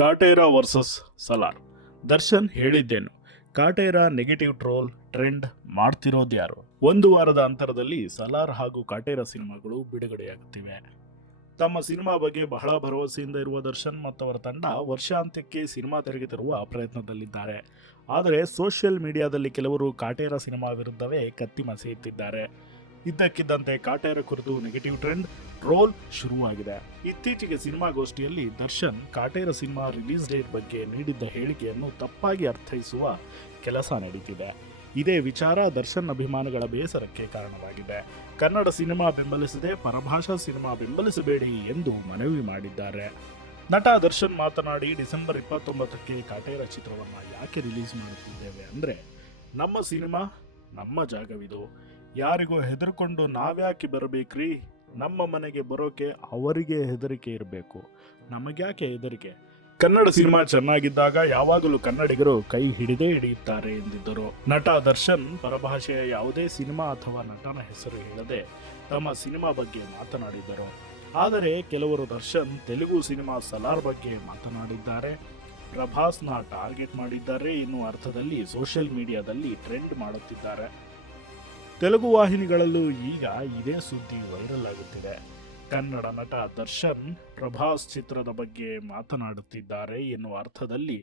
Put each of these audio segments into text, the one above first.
Kaatera versus Salaar. Darshan ಹೇಳಿದ್ದೇನು? Kaatera negative troll trend ಮಾಡ್ತಿರೋದ್ಯಾರು? ಒಂದು ವಾರದ ಅಂತರದಲ್ಲಿ ಸಲಾರ್ ಹಾಗೂ ಕಾಟೇರ ಸಿನಿಮಾಗಳು ಬಿಡುಗಡೆಯಾಗುತ್ತಿವೆ. ತಮ್ಮ ಸಿನಿಮಾ ಬಗ್ಗೆ ಬಹಳ ಭರವಸೆಯಿಂದ ಇರುವ ದರ್ಶನ್ ಮತ್ತು ಅವರ ತಂಡ ವರ್ಷಾಂತ್ಯಕ್ಕೆ ಸಿನಿಮಾ ತೆರೆಗೆ ತರುವ ಪ್ರಯತ್ನದಲ್ಲಿದ್ದಾರೆ. ಆದರೆ ಸೋಷಿಯಲ್ ಮೀಡಿಯಾದಲ್ಲಿ ಕೆಲವರು ಕಾಟೇರ ಸಿನಿಮಾ ವಿರುದ್ಧವೇ ಕತ್ತಿ ಮಸೆಯುತ್ತಿದ್ದಾರೆ. ಇದ್ದಕ್ಕಿದ್ದಂತೆ ಕಾಟೇರ ಕುರಿತು ನೆಗೆಟಿವ್ ಟ್ರೆಂಡ್ ಟ್ರೋಲ್ ಶುರುವಾಗಿದೆ. ಇತ್ತೀಚೆಗೆ ಸಿನಿಮಾಗೋಷ್ಠಿಯಲ್ಲಿ Darshan Kaatera cinema release date ಬಗ್ಗೆ ನೀಡಿದ್ದ ಹೇಳಿಕೆಯನ್ನು ತಪ್ಪಾಗಿ ಅರ್ಥೈಸುವ ಕೆಲಸ ನಡೀತಿದೆ. ಇದೇ ವಿಚಾರ ದರ್ಶನ್ ಅಭಿಮಾನಿಗಳ ಬೇಸರಕ್ಕೆ ಕಾರಣವಾಗಿದೆ. ಕನ್ನಡ ಸಿನಿಮಾ ಬೆಂಬಲಿಸದೆ ಪರಭಾಷಾ ಸಿನಿಮಾ ಬೆಂಬಲಿಸಬೇಡಿ ಎಂದು ಮನವಿ ಮಾಡಿದ್ದಾರೆ. ನಟ ದರ್ಶನ್ ಮಾತನಾಡಿ, ಡಿಸೆಂಬರ್ 29ಕ್ಕೆ ಕಾಟೇರ ಚಿತ್ರವನ್ನು ಯಾಕೆ ರಿಲೀಸ್ ಮಾಡುತ್ತಿದ್ದೇವೆ ಅಂದರೆ, ನಮ್ಮ ಸಿನಿಮಾ ನಮ್ಮ ಜಾಗವಿದು, ಯಾರಿಗೂ ಹೆದರ್ಕೊಂಡು ನಾವ್ಯಾಕೆ ಬರಬೇಕ್ರಿ? ನಮ್ಮ ಮನೆಗೆ ಬರೋಕೆ ಅವರಿಗೆ ಹೆದರಿಕೆ ಇರಬೇಕು, ನಮಗ್ಯಾಕೆ ಹೆದರಿಕೆ? ಕನ್ನಡ ಸಿನಿಮಾ ಚೆನ್ನಾಗಿದ್ದಾಗ ಯಾವಾಗಲೂ ಕನ್ನಡಿಗರು ಕೈ ಹಿಡಿದೇ ಹಿಡಿಯುತ್ತಾರೆ ಎಂದಿದ್ದರು. ನಟ ದರ್ಶನ್ ಪರಭಾಷೆಯ ಯಾವುದೇ ಸಿನಿಮಾ ಅಥವಾ ನಟನ ಹೆಸರು ಹೇಳದೆ ತಮ್ಮ ಸಿನಿಮಾ ಬಗ್ಗೆ ಮಾತನಾಡಿದ್ದರು. ಆದರೆ ಕೆಲವರು ದರ್ಶನ್ ತೆಲುಗು ಸಿನಿಮಾ ಸಲಾರ್ ಬಗ್ಗೆ ಮಾತನಾಡಿದ್ದಾರೆ, ಪ್ರಭಾಸ್ನ ಟಾರ್ಗೆಟ್ ಮಾಡಿದ್ದಾರೆ ಎನ್ನುವ ಅರ್ಥದಲ್ಲಿ ಸೋಷಿಯಲ್ ಮೀಡಿಯಾದಲ್ಲಿ ಟ್ರೆಂಡ್ ಮಾಡುತ್ತಿದ್ದಾರೆ. ತೆಲುಗು ವಾಹಿನಿಗಳಲ್ಲೂ ಈಗ ಇದೇ ಸುದ್ದಿ ವೈರಲ್ ಆಗುತ್ತಿದೆ. ಕನ್ನಡ ನಟ ದರ್ಶನ್ ಪ್ರಭಾಸ್ ಚಿತ್ರದ ಬಗ್ಗೆ ಮಾತನಾಡುತ್ತಿದ್ದಾರೆ ಎನ್ನುವ ಅರ್ಥದಲ್ಲಿ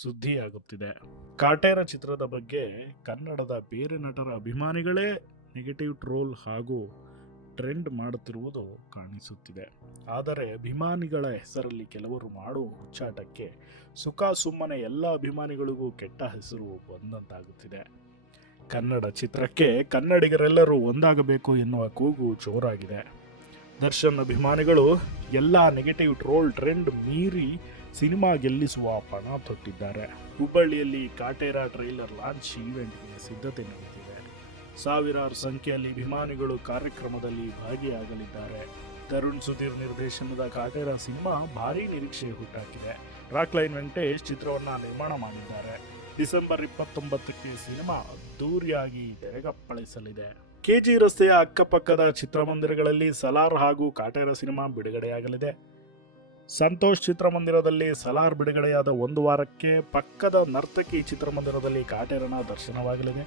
ಸುದ್ದಿಯಾಗುತ್ತಿದೆ. ಕಾಟೇರ ಚಿತ್ರದ ಬಗ್ಗೆ ಕನ್ನಡದ ಬೇರೆ ನಟರ ಅಭಿಮಾನಿಗಳೇ ನೆಗೆಟಿವ್ ಟ್ರೋಲ್ ಹಾಗೂ ಟ್ರೆಂಡ್ ಮಾಡುತ್ತಿರುವುದು ಕಾಣಿಸುತ್ತಿದೆ. ಆದರೆ ಅಭಿಮಾನಿಗಳ ಹೆಸರಲ್ಲಿ ಕೆಲವರು ಮಾಡುವ ಹುಚ್ಚಾಟಕ್ಕೆ ಸುಖ ಸುಮ್ಮನೆ ಎಲ್ಲ ಅಭಿಮಾನಿಗಳಿಗೂ ಕೆಟ್ಟ ಹೆಸರು ಬಂದಂತಾಗುತ್ತಿದೆ. ಕನ್ನಡ ಚಿತ್ರಕ್ಕೆ ಕನ್ನಡಿಗರೆಲ್ಲರೂ ಒಂದಾಗಬೇಕು ಎನ್ನುವ ಕೂಗು ಜೋರಾಗಿದೆ. ದರ್ಶನ್ ಅಭಿಮಾನಿಗಳು ಎಲ್ಲ ನೆಗೆಟಿವ್ ಟ್ರೋಲ್ ಟ್ರೆಂಡ್ ಮೀರಿ ಸಿನಿಮಾ ಗೆಲ್ಲಿಸುವ ಪಣ ತೊಟ್ಟಿದ್ದಾರೆ. ಹುಬ್ಬಳ್ಳಿಯಲ್ಲಿ ಕಾಟೇರ ಟ್ರೈಲರ್ ಲಾಂಚ್ ಈವೆಂಟ್ಗೆ ಸಿದ್ಧತೆ ನಡೆದಿದೆ. ಸಾವಿರಾರು ಸಂಖ್ಯೆಯಲ್ಲಿ ಅಭಿಮಾನಿಗಳು ಕಾರ್ಯಕ್ರಮದಲ್ಲಿ ಭಾಗಿಯಾಗಲಿದ್ದಾರೆ. ತರುಣ್ ಸುಧೀರ್ ನಿರ್ದೇಶನದ ಕಾಟೇರ ಸಿನಿಮಾ ಭಾರೀ ನಿರೀಕ್ಷೆ ಹುಟ್ಟಾಕಿದೆ. ರಾಕ್ಲೈನ್ ವೆಂಕಟೇಶ್ ಚಿತ್ರವನ್ನು ನಿರ್ಮಾಣ ಮಾಡಿದ್ದಾರೆ. ಡಿಸೆಂಬರ್ 29ಕ್ಕೆ ಸಿನಿಮಾ ಅದ್ದೂರಿಯಾಗಿ ತೆರೆಗಪ್ಪಳಿಸಲಿದೆ. ಕೆಜಿ ರಸ್ತೆಯ ಅಕ್ಕಪಕ್ಕದ ಚಿತ್ರಮಂದಿರಗಳಲ್ಲಿ ಸಲಾರ್ ಹಾಗೂ ಕಾಟೇರ ಸಿನಿಮಾ ಬಿಡುಗಡೆಯಾಗಲಿದೆ. ಸಂತೋಷ್ ಚಿತ್ರಮಂದಿರದಲ್ಲಿ ಸಲಾರ್ ಬಿಡುಗಡೆಯಾದ ಒಂದು ವಾರಕ್ಕೆ ಪಕ್ಕದ ನರ್ತಕಿ ಚಿತ್ರಮಂದಿರದಲ್ಲಿ ಕಾಟೇರನ ದರ್ಶನವಾಗಲಿದೆ.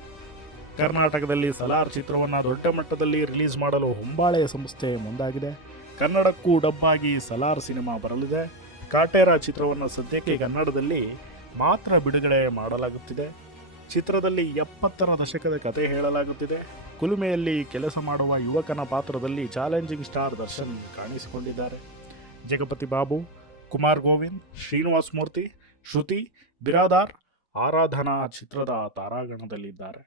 ಕರ್ನಾಟಕದಲ್ಲಿ ಸಲಾರ್ ಚಿತ್ರವನ್ನು ದೊಡ್ಡ ಮಟ್ಟದಲ್ಲಿ ರಿಲೀಸ್ ಮಾಡಲು ಹೊಂಬಾಳೆ ಸಂಸ್ಥೆ ಮುಂದಾಗಿದೆ. ಕನ್ನಡಕ್ಕೂ ಡಬ್ಬಾಗಿ ಸಲಾರ್ ಸಿನಿಮಾ ಬರಲಿದೆ. ಕಾಟೇರ ಚಿತ್ರವನ್ನು ಸದ್ಯಕ್ಕೆ ಕನ್ನಡದಲ್ಲಿ ಮಾತ್ರ ಬಿಡುಗಡೆ ಮಾಡಲಾಗುತ್ತಿದೆ. ಚಿತ್ರದಲ್ಲಿ 70ರ ದಶಕದ ಕತೆ ಹೇಳಲಾಗುತ್ತಿದೆ. ಕುಲುಮೆಯಲ್ಲಿ ಕೆಲಸ ಮಾಡುವ ಯುವಕನ ಪಾತ್ರದಲ್ಲಿ ಚಾಲೆಂಜಿಂಗ್ ಸ್ಟಾರ್ ದರ್ಶನ್ ಕಾಣಿಸಿಕೊಂಡಿದ್ದಾರೆ. ಜಗಪತಿ ಬಾಬು, ಕುಮಾರ್ ಗೋವಿಂದ್, ಶ್ರೀನಿವಾಸ್ ಮೂರ್ತಿ, ಶ್ರುತಿ ಬಿರಾದಾರ್, ಆರಾಧನಾ ಚಿತ್ರದ ತಾರಾಗಣದಲ್ಲಿದ್ದಾರೆ.